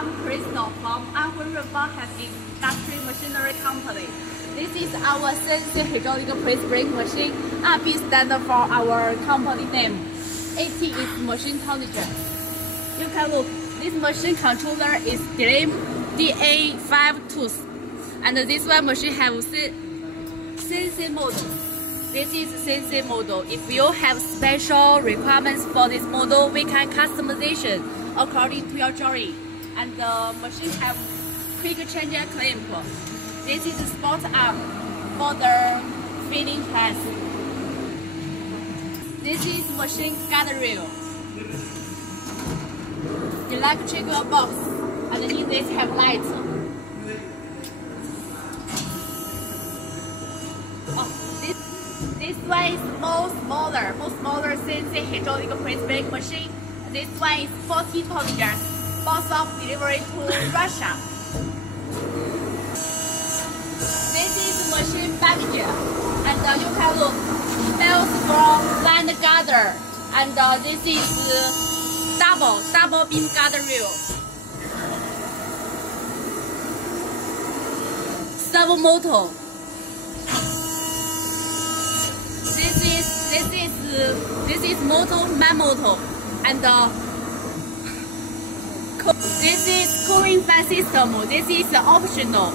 I'm Crystal from Heavy Industry Machinery Company. This is our CNC hydraulic press brake machine. RP stands for our company name. 80 is machine tonnage. You can look. This machine controller is DA5 tooth, and this one machine have CNC model. This is CNC model. If you have special requirements for this model, we can customization according to your drawing. And the machine have quick change and clamp. This is sport arm for the filling press. This is machine guide rail. Electrical box. Underneath this have light. This one is more smaller CNC hydraulic press brake machine. This one is 40 tonnage, box of delivery to Russia. This is machine package, and you can look belts for line gather, and this is double beam gather reel. Servo motor. This is motor, man motor, and this is cooling fan system. This is optional.